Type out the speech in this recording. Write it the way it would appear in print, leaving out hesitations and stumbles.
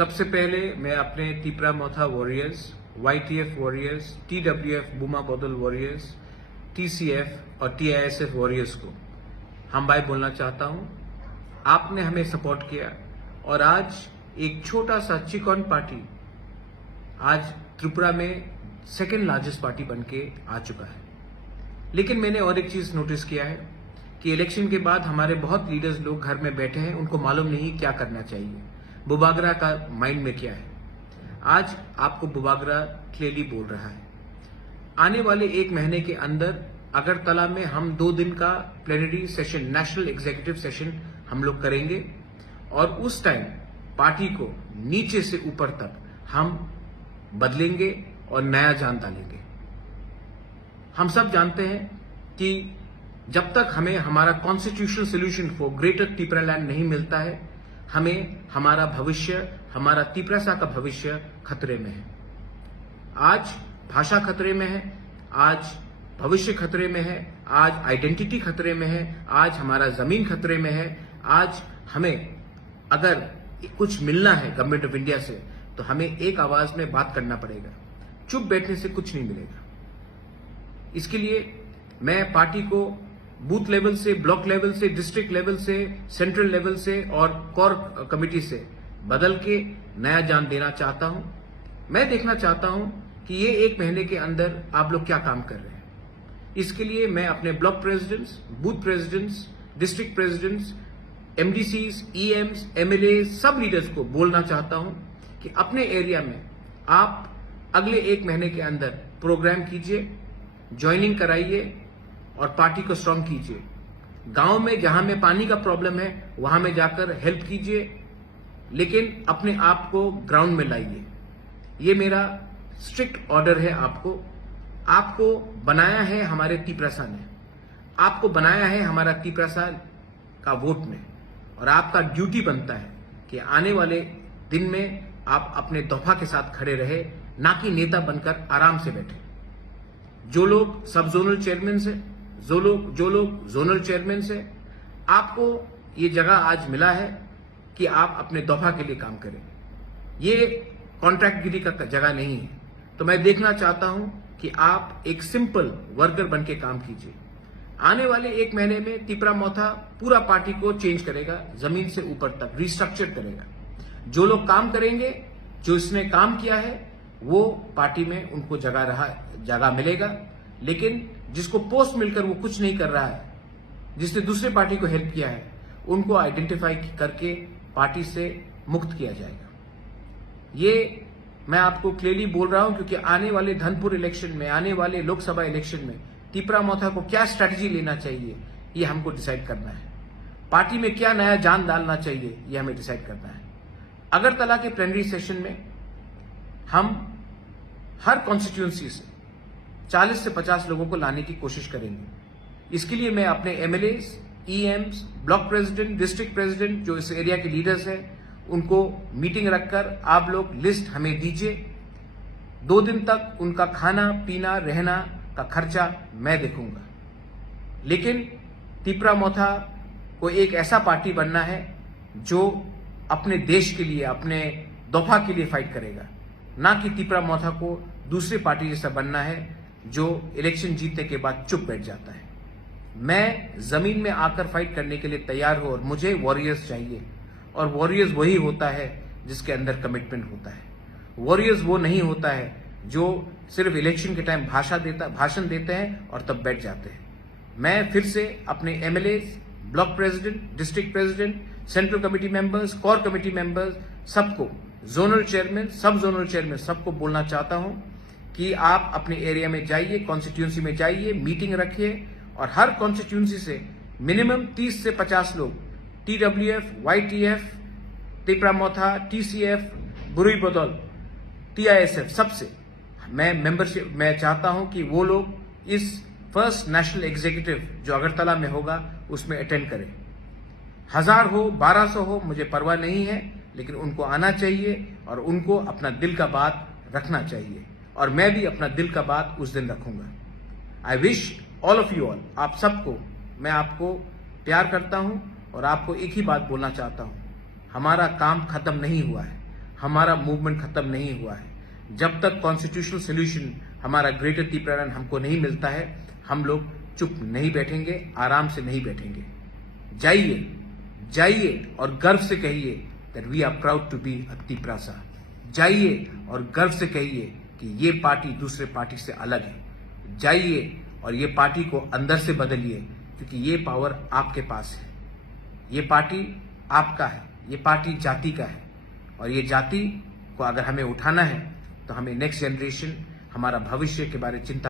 सबसे पहले मैं अपने तिपरा मोथा वॉरियर्स, YTF वॉरियर्स, TWF बुमा बदल वॉरियर्स, TCF और TISF वॉरियर्स को हम भाई बोलना चाहता हूं। आपने हमें सपोर्ट किया और आज एक छोटा सा चिकन पार्टी आज त्रिपुरा में सेकेंड लार्जेस्ट पार्टी बनके आ चुका है। लेकिन मैंने और एक चीज नोटिस किया है कि इलेक्शन के बाद हमारे बहुत लीडर्स लोग घर में बैठे हैं, उनको मालूम नहीं क्या करना चाहिए, बुबागरा का माइंड में क्या है। आज आपको बुबागरा क्लियरली बोल रहा है। आने वाले एक महीने के अंदर अगरतला में हम 2 दिन का plenary session, national executive session हम लोग करेंगे और उस टाइम पार्टी को नीचे से ऊपर तक हम बदलेंगे और नया जान डालेंगे। हम सब जानते हैं कि जब तक हमें हमारा constitutional solution for greater Tripura land नहीं मिलता है, हमें हमारा भविष्य, हमारा त्रिपुरा का भविष्य खतरे में है। आज भाषा खतरे में है, आज भविष्य खतरे में है, आज आइडेंटिटी खतरे में है, आज हमारा जमीन खतरे में है। आज हमें अगर कुछ मिलना है गवर्नमेंट ऑफ इंडिया से तो हमें एक आवाज में बात करना पड़ेगा। चुप बैठने से कुछ नहीं मिलेगा। इसके लिए मैं पार्टी को बूथ लेवल से, ब्लॉक लेवल से, डिस्ट्रिक्ट लेवल से, सेंट्रल लेवल से और कोर कमेटी से बदल के नया जान देना चाहता हूं। मैं देखना चाहता हूं कि ये एक महीने के अंदर आप लोग क्या काम कर रहे हैं। इसके लिए मैं अपने block presidents, booth presidents, district presidents, MDCs, EMs, MLA सब लीडर्स को बोलना चाहता हूं कि अपने एरिया में आप अगले एक महीने के अंदर प्रोग्राम कीजिए, ज्वाइनिंग कराइए और पार्टी को स्ट्रांग कीजिए। गांव में जहां में पानी का प्रॉब्लम है वहां में जाकर हेल्प कीजिए, लेकिन अपने आप को ग्राउंड में लाइए। ये मेरा स्ट्रिक्ट ऑर्डर है आपको। आपको बनाया है हमारे त्रिपुरा ने, आपको बनाया है हमारा त्रिपुरा का वोट में, और आपका ड्यूटी बनता है कि आने वाले दिन में आप अपने दफा के साथ खड़े रहे, ना कि नेता बनकर आराम से बैठे। जो लोग सब जोनल चेयरमैन से, जो लोग जोनल चेयरमैन से, आपको ये जगह आज मिला है कि आप अपने दफा के लिए काम करें। ये कॉन्ट्रैक्ट गिरी का जगह नहीं है। तो मैं देखना चाहता हूं कि आप एक सिंपल वर्कर बन के काम कीजिए। आने वाले एक महीने में तिपरा मोथा पूरा पार्टी को चेंज करेगा, जमीन से ऊपर तक रिस्ट्रक्चर करेगा। जो लोग काम करेंगे, जो इसने काम किया है, वो पार्टी में उनको जगह मिलेगा। लेकिन जिसको पोस्ट मिलकर वो कुछ नहीं कर रहा है, जिसने दूसरे पार्टी को हेल्प किया है, उनको आइडेंटिफाई करके पार्टी से मुक्त किया जाएगा। ये मैं आपको क्लियरली बोल रहा हूं क्योंकि आने वाले धनपुर इलेक्शन में, आने वाले लोकसभा इलेक्शन में तिपरा मोथा को क्या स्ट्रैटेजी लेना चाहिए, ये हमको डिसाइड करना है। पार्टी में क्या नया जान डालना चाहिए, ये हमें डिसाइड करना है। अगरतला के प्लेनरी सेशन में हम हर कॉन्स्टिट्यूंसी से 40 से 50 लोगों को लाने की कोशिश करेंगे। इसके लिए मैं अपने MLAs, EMs, block president, district president, जो इस एरिया के लीडर्स हैं, उनको मीटिंग रखकर आप लोग लिस्ट हमें दीजिए। 2 दिन तक उनका खाना पीना रहना का खर्चा मैं देखूंगा। लेकिन तिपरा मोथा को एक ऐसा पार्टी बनना है जो अपने देश के लिए, अपने दफा के लिए फाइट करेगा, ना कि तिपरा मोथा को दूसरी पार्टी जैसा बनना है जो इलेक्शन जीतने के बाद चुप बैठ जाता है। मैं जमीन में आकर फाइट करने के लिए तैयार हूं और मुझे वॉरियर्स चाहिए। और वॉरियर्स वही होता है जिसके अंदर कमिटमेंट होता है। वॉरियर्स वो नहीं होता है जो सिर्फ इलेक्शन के टाइम भाषण देते हैं और तब बैठ जाते हैं। मैं फिर से अपने MLAs, block president, district president, central committee members, core committee members, सबको, जोनल चेयरमैन, सब जोनल चेयरमैन, सबको बोलना चाहता हूं कि आप अपने एरिया में जाइए, कॉन्स्टिट्यूंसी में जाइए, मीटिंग रखिए और हर कॉन्स्टिट्यूंसी से मिनिमम 30 से 50 लोग, TWF, YTF, तिपरा मोथा, TCF, बुरुई बदौल, TISF, सबसे मैं मेंबरशिप मैं चाहता हूं कि वो लोग इस फर्स्ट नेशनल एग्जीक्यूटिव जो अगरतला में होगा उसमें अटेंड करें। 1000 हो, 1200 हो, मुझे परवाह नहीं है, लेकिन उनको आना चाहिए और उनको अपना दिल का बात रखना चाहिए और मैं भी अपना दिल का बात उस दिन रखूंगा। I wish all of you all, आप सबको, मैं आपको प्यार करता हूं और आपको एक ही बात बोलना चाहता हूं, हमारा काम खत्म नहीं हुआ है। हमारा मूवमेंट खत्म नहीं हुआ है। जब तक कॉन्स्टिट्यूशनल सोल्यूशन हमारा ग्रेटर त्रिपुरालैंड हमको नहीं मिलता है, हम लोग चुप नहीं बैठेंगे, आराम से नहीं बैठेंगे। जाइए, जाइए और गर्व से कहिए that we are proud to be a Tiprasa. जाइए और गर्व से कहिए कि ये पार्टी दूसरे पार्टी से अलग है। जाइए और ये पार्टी को अंदर से बदलिए, क्योंकि ये पावर आपके पास है। ये पार्टी आपका है, ये पार्टी जाति का है, और ये जाति को अगर हमें उठाना है तो हमें नेक्स्ट जनरेशन, हमारा भविष्य के बारे में चिंता